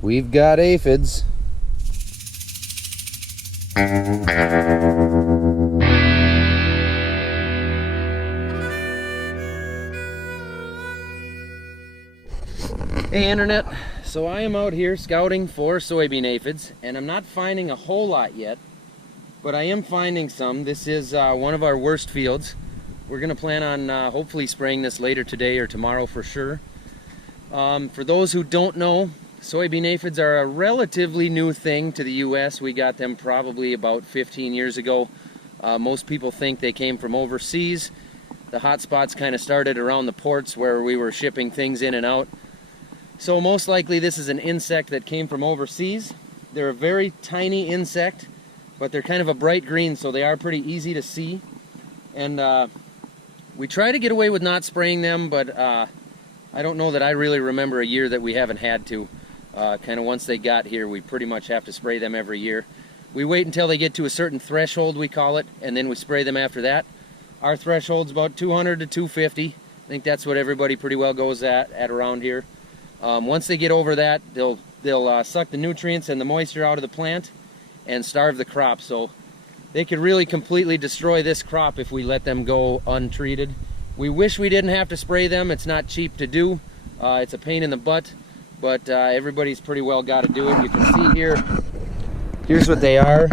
We've got aphids. Hey Internet, so I am out here scouting for soybean aphids, and I'm not finding a whole lot yet, but I am finding some. This is one of our worst fields. We're going to plan on hopefully spraying this later today or tomorrow for sure. For those who don't know, soybean aphids are a relatively new thing to the US. We got them probably about 15 years ago. Most people think they came from overseas. The hot spots kind of started around the ports where we were shipping things in and out. So most likely this is an insect that came from overseas. They're a very tiny insect, but they're kind of a bright green, so they are pretty easy to see. And we try to get away with not spraying them, but I don't know that I really remember a year that we haven't had to. Kind of once they got here, we pretty much have to spray them every year. We wait until they get to a certain threshold, we call it, and then we spray them after that. Our threshold's about 200 to 250. I think that's what everybody pretty well goes at around here. Once they get over that, they'll suck the nutrients and the moisture out of the plant and starve the crop. So they could really completely destroy this crop if we let them go untreated. We wish we didn't have to spray them. It's not cheap to do. It's a pain in the butt, but everybody's pretty well got to do it. You can see here, here's what they are.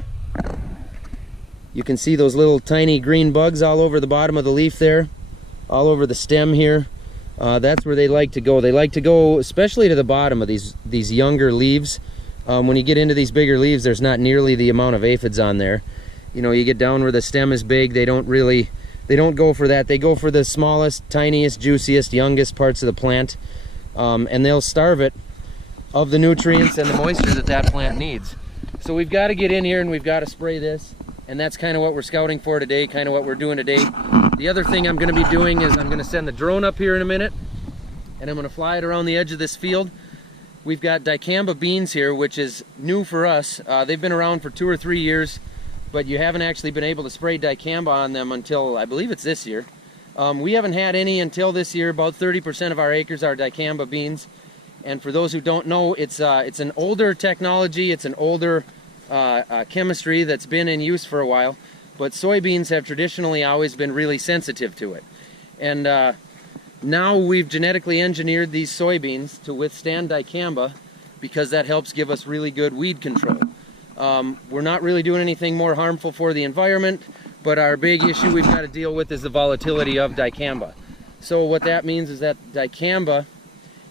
You can see those little tiny green bugs all over the bottom of the leaf there, all over the stem here. That's where they like to go. They like to go especially to the bottom of these younger leaves. When you get into these bigger leaves, there's not nearly the amount of aphids on there. You know, you get down where the stem is big, they don't go for that. They go for the smallest, tiniest, juiciest, youngest parts of the plant, and they'll starve it of the nutrients and the moisture that plant needs. So we've got to get in here and we've got to spray this, and that's kind of what we're scouting for today, kind of what we're doing today. The other thing I'm going to be doing is I'm going to send the drone up here in a minute, and I'm going to fly it around the edge of this field. We've got Dicamba beans here, which is new for us. They've been around for 2 or 3 years, but you haven't actually been able to spray Dicamba on them until, I believe it's this year. We haven't had any until this year. About 30% of our acres are Dicamba beans. And for those who don't know, it's an older technology, it's an older chemistry that's been in use for a while. But soybeans have traditionally always been really sensitive to it. And now we've genetically engineered these soybeans to withstand Dicamba because that helps give us really good weed control. We're not really doing anything more harmful for the environment, but our big issue we've got to deal with is the volatility of Dicamba. So what that means is that Dicamba,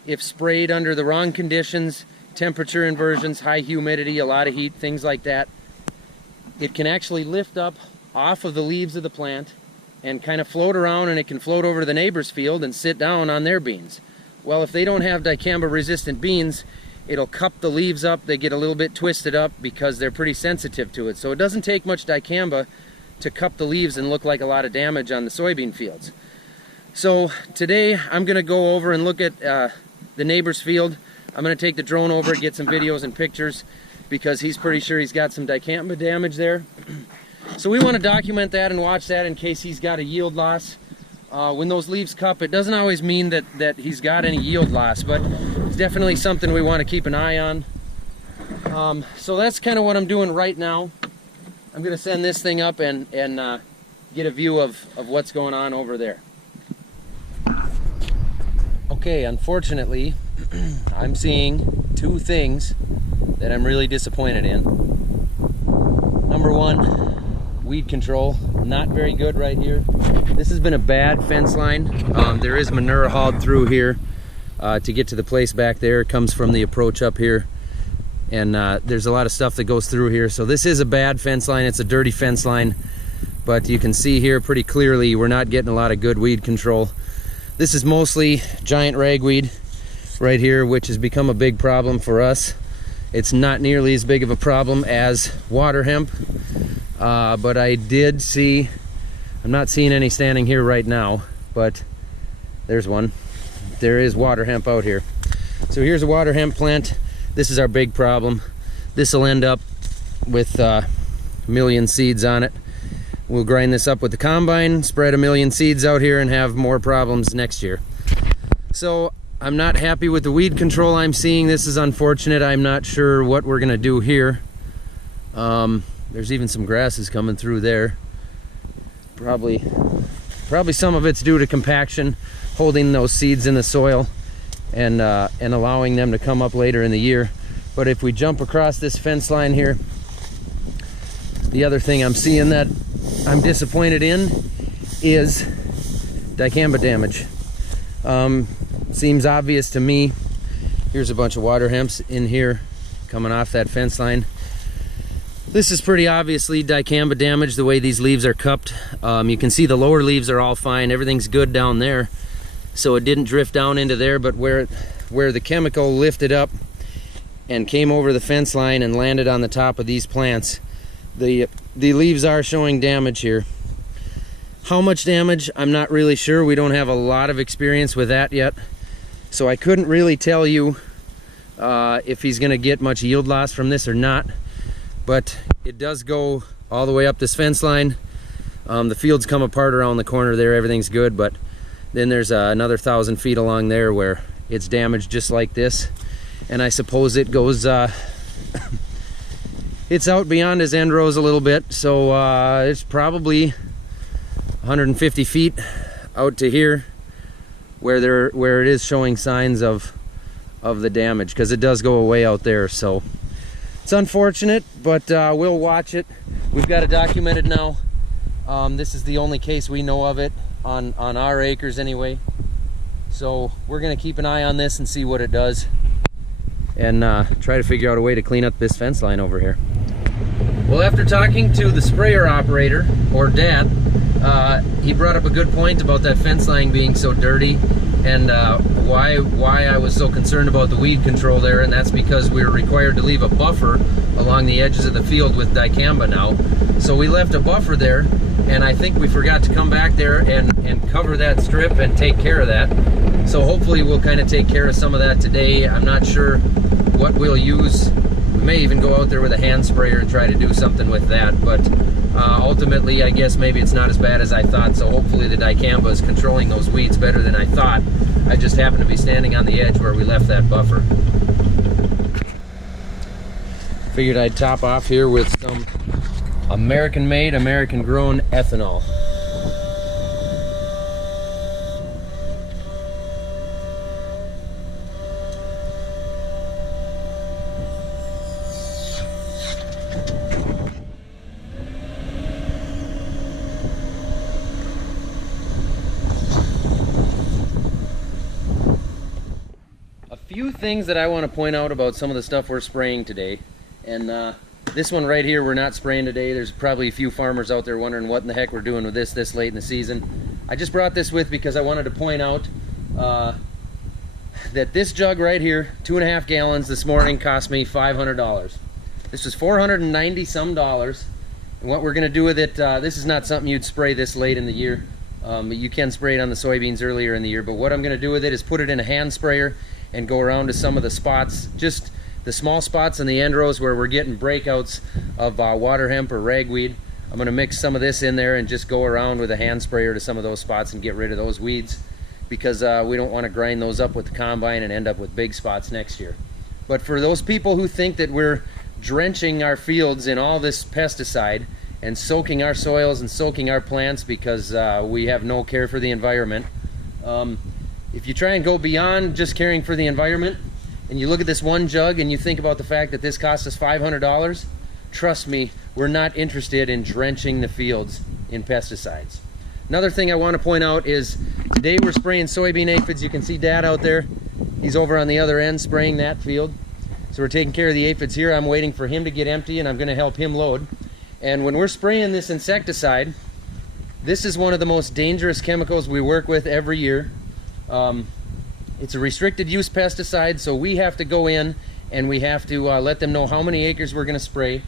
if sprayed under the wrong conditions, temperature inversions, high humidity, a lot of heat, things like that, it can actually lift up off of the leaves of the plant and kind of float around, and it can float over to the neighbor's field and sit down on their beans. Well, if they don't have Dicamba resistant beans, it'll cup the leaves up. They get a little bit twisted up because they're pretty sensitive to it. So it doesn't take much Dicamba to cup the leaves and look like a lot of damage on the soybean fields. So today I'm going to go over and look at the neighbor's field. I'm going to take the drone over, get some videos and pictures, because he's pretty sure he's got some Dicamba damage there. So we want to document that and watch that in case he's got a yield loss. When those leaves cup, it doesn't always mean that he's got any yield loss, but it's definitely something we want to keep an eye on. So that's kind of what I'm doing right now. I'm going to send this thing up and get a view of what's going on over there. Okay, unfortunately, I'm seeing 2 things that I'm really disappointed in. Number 1, weed control, not very good right here. This has been a bad fence line. There is manure hauled through here to get to the place back there. It comes from the approach up here, and there's a lot of stuff that goes through here. So this is a bad fence line. It's a dirty fence line, but you can see here pretty clearly we're not getting a lot of good weed control. This is mostly giant ragweed right here, which has become a big problem for us. It's not nearly as big of a problem as water hemp, but I did see, I'm not seeing any standing here right now, but there's one. There is water hemp out here. So here's a water hemp plant. This is our big problem. This will end up with a million seeds on it. We'll grind this up with the combine, spread a million seeds out here, and have more problems next year. So I'm not happy with the weed control I'm seeing. This is unfortunate. I'm not sure what we're gonna do here. There's even some grasses coming through there. Probably some of it's due to compaction, holding those seeds in the soil and allowing them to come up later in the year. But if we jump across this fence line here, the other thing I'm seeing that I'm disappointed in is dicamba damage. Seems obvious to me. Here's a bunch of water hemps in here coming off that fence line. This is pretty obviously dicamba damage, the way these leaves are cupped. You can see the lower leaves are all fine. Everything's good down there. So it didn't drift down into there, but where the chemical lifted up and came over the fence line and landed on the top of these plants, the leaves are showing damage here. How much damage, I'm not really sure. We don't have a lot of experience with that yet. So I couldn't really tell you if he's gonna get much yield loss from this or not. But it does go all the way up this fence line. The fields come apart around the corner there, everything's good, but then there's another 1,000 feet along there where it's damaged just like this. And I suppose it goes, it's out beyond his end rows a little bit, so it's probably 150 feet out to here where it is showing signs of the damage, because it does go away out there. So it's unfortunate, but we'll watch it. We've got it documented now. This is the only case we know of it on our acres anyway. So we're gonna keep an eye on this and see what it does, and try to figure out a way to clean up this fence line over here. Well, after talking to the sprayer operator, or Dad, he brought up a good point about that fence line being so dirty, and why I was so concerned about the weed control there, and that's because we were required to leave a buffer along the edges of the field with dicamba now. So we left a buffer there, and I think we forgot to come back there and cover that strip and take care of that. So hopefully we'll kind of take care of some of that today. I'm not sure what we'll use. We may even go out there with a hand sprayer and try to do something with that, but ultimately I guess maybe it's not as bad as I thought. So hopefully the dicamba is controlling those weeds better than I thought. I just happened to be standing on the edge where we left that buffer. Figured I'd top off here with some American-made, American-grown ethanol. Few things that I want to point out about some of the stuff we're spraying today, and this one right here we're not spraying today. There's probably a few farmers out there wondering what in the heck we're doing with this late in the season. I just brought this with because I wanted to point out that this jug right here, 2.5 gallons this morning, cost me $500. This was $490 some, and what we're going to do with it, this is not something you'd spray this late in the year. You can spray it on the soybeans earlier in the year, but what I'm going to do with it is put it in a hand sprayer and go around to some of the spots, just the small spots in the end rows where we're getting breakouts of water hemp or ragweed. I'm going to mix some of this in there and just go around with a hand sprayer to some of those spots and get rid of those weeds, because we don't want to grind those up with the combine and end up with big spots next year. But for those people who think that we're drenching our fields in all this pesticide and soaking our soils and soaking our plants because we have no care for the environment, if you try and go beyond just caring for the environment, and you look at this one jug and you think about the fact that this cost us $500, trust me, we're not interested in drenching the fields in pesticides. Another thing I want to point out is today we're spraying soybean aphids. You can see Dad out there. He's over on the other end spraying that field. So we're taking care of the aphids here. I'm waiting for him to get empty and I'm going to help him load. And when we're spraying this insecticide, this is one of the most dangerous chemicals we work with every year. It's a restricted use pesticide, so we have to go in and we have to let them know how many acres we're going to spray,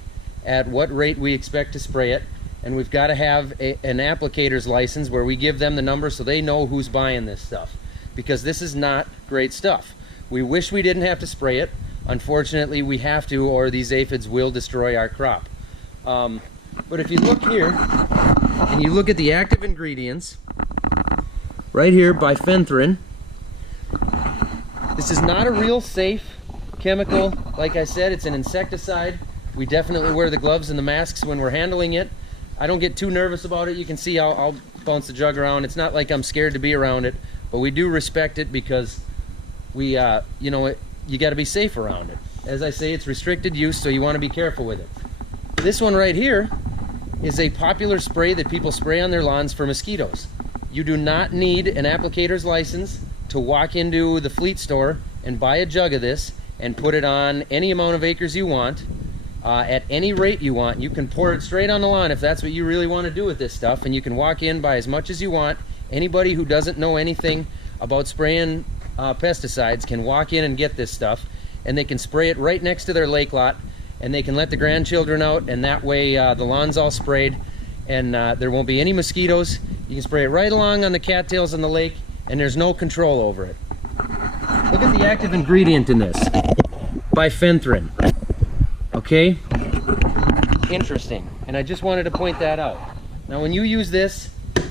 at what rate we expect to spray it, and we've got to have an applicator's license where we give them the number so they know who's buying this stuff, because this is not great stuff. We wish we didn't have to spray it. Unfortunately, we have to, or these aphids will destroy our crop. But if you look here and you look at the active ingredients right here, bifenthrin, This is not a real safe chemical. Like I said, it's an insecticide. We definitely wear the gloves and the masks when we're handling it. I don't get too nervous about it. You can see I'll bounce the jug around. It's not like I'm scared to be around it, but we do respect it because we, you know, you got to be safe around it. As I say, it's restricted use, so you want to be careful with it. This one right here is a popular spray that people spray on their lawns for mosquitoes. You do not need an applicator's license to walk into the fleet store and buy a jug of this and put it on any amount of acres you want, at any rate you want. You can pour it straight on the lawn if that's what you really want to do with this stuff, and you can walk in, buy as much as you want. Anybody who doesn't know anything about spraying pesticides can walk in and get this stuff, and they can spray it right next to their lake lot, and they can let the grandchildren out, and that way the lawn's all sprayed, and there won't be any mosquitoes. You can spray it right along on the cattails in the lake, and there's no control over it. Look at the active ingredient in this, bifenthrin. Okay? Interesting. And I just wanted to point that out. Now when you use this,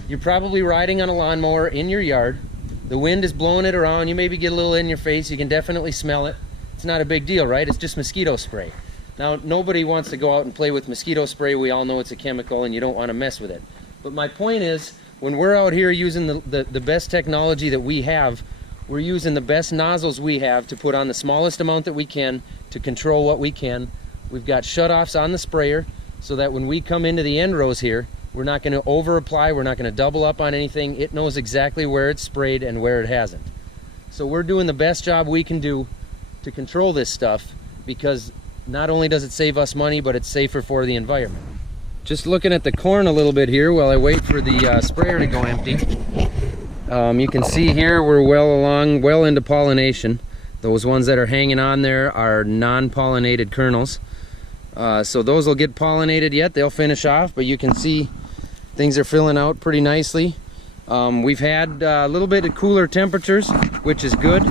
you're probably riding on a lawnmower in your yard. The wind is blowing it around. You maybe get a little in your face. You can definitely smell it. It's not a big deal, right? It's just mosquito spray. Now, nobody wants to go out and play with mosquito spray. We all know it's a chemical and you don't want to mess with it. But my point is, when we're out here using the best technology that we have, we're using the best nozzles we have to put on the smallest amount that we can to control what we can. We've got shutoffs on the sprayer so that when we come into the end rows here, we're not going to over apply, we're not going to double up on anything. It knows exactly where it's sprayed and where it hasn't. So we're doing the best job we can do to control this stuff, because not only does it save us money, but it's safer for the environment. Just looking at the corn a little bit here while I wait for the sprayer to go empty. You can see here we're well into pollination. Those ones that are hanging on there are non-pollinated kernels. So those will get pollinated yet. They'll finish off, but you can see things are filling out pretty nicely. We've had a little bit of cooler temperatures, which is good.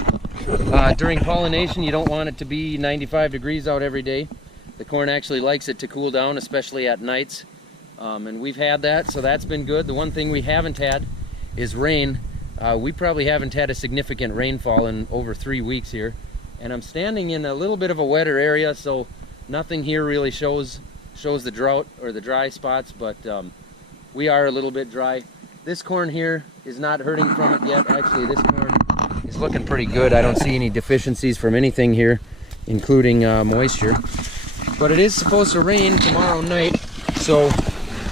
During pollination, you don't want it to be 95 degrees out every day. The corn actually likes it to cool down, especially at nights. And we've had that, so that's been good. The one thing we haven't had is rain. We probably haven't had a significant rainfall in over 3 weeks here. And I'm standing in a little bit of a wetter area, so nothing here really shows the drought or the dry spots, but we are a little bit dry. This corn here is not hurting from it yet. Actually, this corn is looking pretty good. I don't see any deficiencies from anything here, including moisture. But it is supposed to rain tomorrow night, so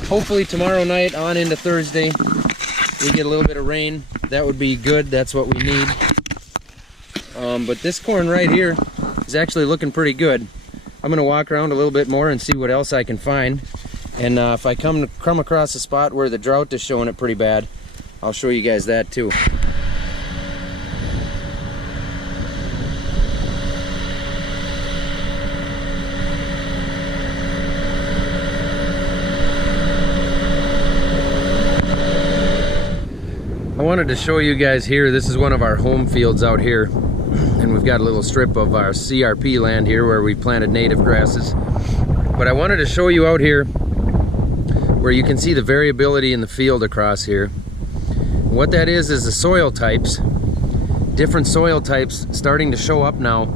hopefully tomorrow night on into Thursday we get a little bit of rain. That would be good. That's what we need. But this corn right here is actually looking pretty good. I'm going to walk around a little bit more and see what else I can find. And if I come across a spot where the drought is showing it pretty bad, I'll show you guys that too. I wanted to show you guys here, this is one of our home fields out here, and we've got a little strip of our CRP land here where we planted native grasses. But I wanted to show you out here where you can see the variability in the field across here. What that is the soil types. Different soil types starting to show up now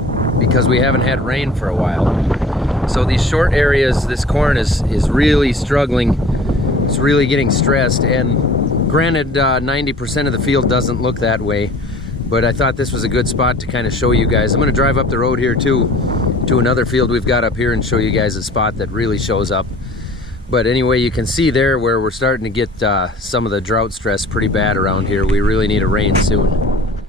because we haven't had rain for a while. So these short areas, this corn is really struggling. It's really getting stressed, and granted, 90% of the field doesn't look that way, but I thought this was a good spot to kind of show you guys. I'm going to drive up the road here too to another field we've got up here and show you guys a spot that really shows up. But anyway, you can see there where we're starting to get some of the drought stress pretty bad around here. We really need a rain soon.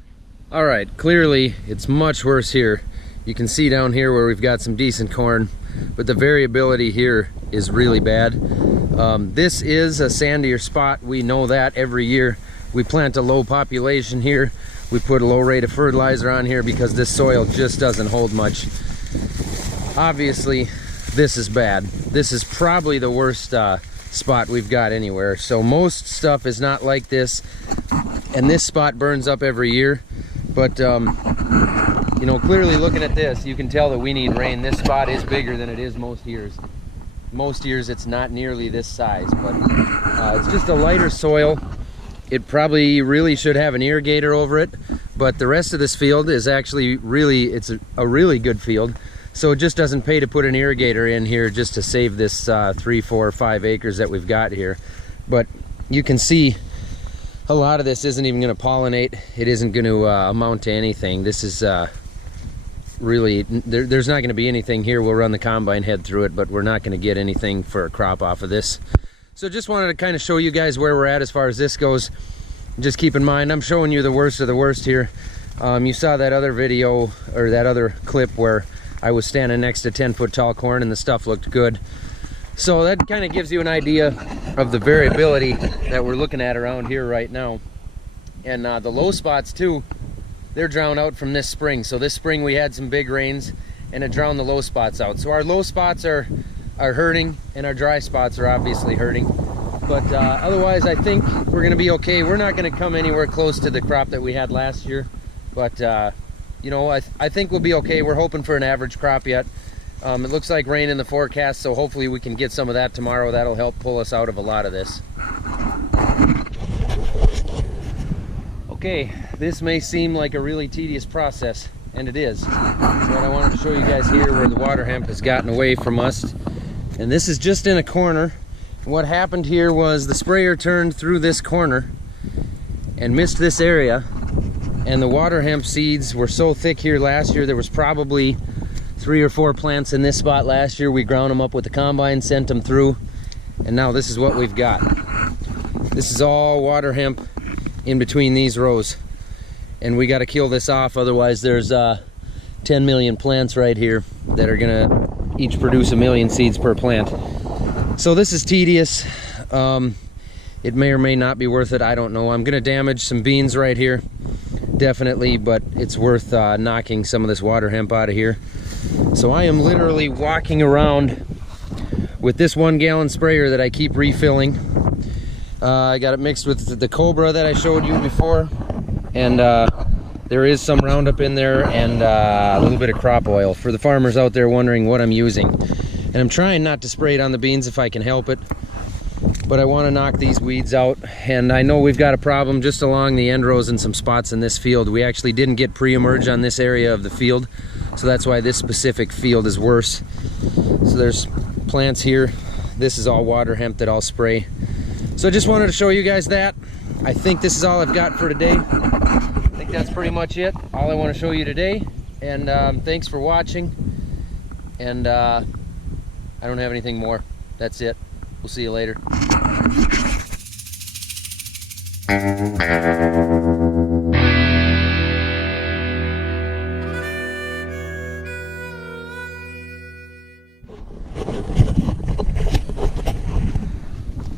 All right, clearly it's much worse here. You can see down here where we've got some decent corn, but the variability here is really bad. This is a sandier spot. We know that every year. We plant a low population here. We put a low rate of fertilizer on here because this soil just doesn't hold much. Obviously, this is bad. This is probably the worst spot we've got anywhere. So most stuff is not like this, and this spot burns up every year. But you know, clearly looking at this, you can tell that we need rain. This spot is bigger than it is most years. Most years it's not nearly this size, but it's just a lighter soil. It probably really should have an irrigator over it, but the rest of this field is actually it's a really good field. So it just doesn't pay to put an irrigator in here just to save this 3, 4, 5 acres that we've got here. But you can see a lot of this isn't even going to pollinate. It isn't going to amount to anything. This is really, there's not going to be anything here. We'll run the combine head through it, but we're not going to get anything for a crop off of this. So just wanted to kind of show you guys where we're at as far as this goes. Just keep in mind, I'm showing you the worst of the worst here. You saw that other video, or that other clip where I was standing next to 10-foot tall corn and the stuff looked good. So that kind of gives you an idea of the variability that we're looking at around here right now. And the low spots too, they're drowned out from this spring. So this spring we had some big rains and it drowned the low spots out. So our low spots are hurting and our dry spots are obviously hurting. But otherwise I think we're gonna be okay. We're not gonna come anywhere close to the crop that we had last year. But you know, I think we'll be okay. We're hoping for an average crop yet. It looks like rain in the forecast, so hopefully we can get some of that tomorrow. That'll help pull us out of a lot of this. Okay, this may seem like a really tedious process, and it is. But I wanted to show you guys here where the water hemp has gotten away from us. And this is just in a corner. What happened here was the sprayer turned through this corner and missed this area. And the water hemp seeds were so thick here last year, there was probably 3 or 4 plants in this spot last year. We ground them up with the combine, sent them through, and now this is what we've got. This is all water hemp in between these rows. And we got to kill this off, otherwise there's 10 million plants right here that are gonna each produce 1 million seeds per plant. So this is tedious. It may or may not be worth it, I don't know. I'm gonna damage some beans right here. Definitely, but it's worth knocking some of this water hemp out of here. So I am literally walking around with this 1-gallon sprayer that I keep refilling. I got it mixed with the Cobra that I showed you before, and there is some Roundup in there and a little bit of crop oil for the farmers out there wondering what I'm using. And I'm trying not to spray it on the beans if I can help it, but I want to knock these weeds out. And I know we've got a problem just along the end rows in some spots in this field. We actually didn't get pre-emerge on this area of the field, so that's why this specific field is worse. So there's plants here. This is all water hemp that I'll spray. So I just wanted to show you guys that. I think this is all I've got for today. I think that's pretty much it. All I want to show you today. And thanks for watching. And I don't have anything more. That's it. We'll see you later.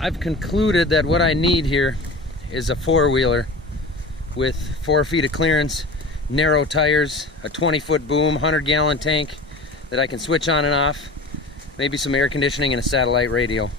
I've concluded that what I need here is a 4-wheeler with 4 feet of clearance, narrow tires, a 20-foot boom, 100-gallon tank that I can switch on and off, maybe some air conditioning and a satellite radio.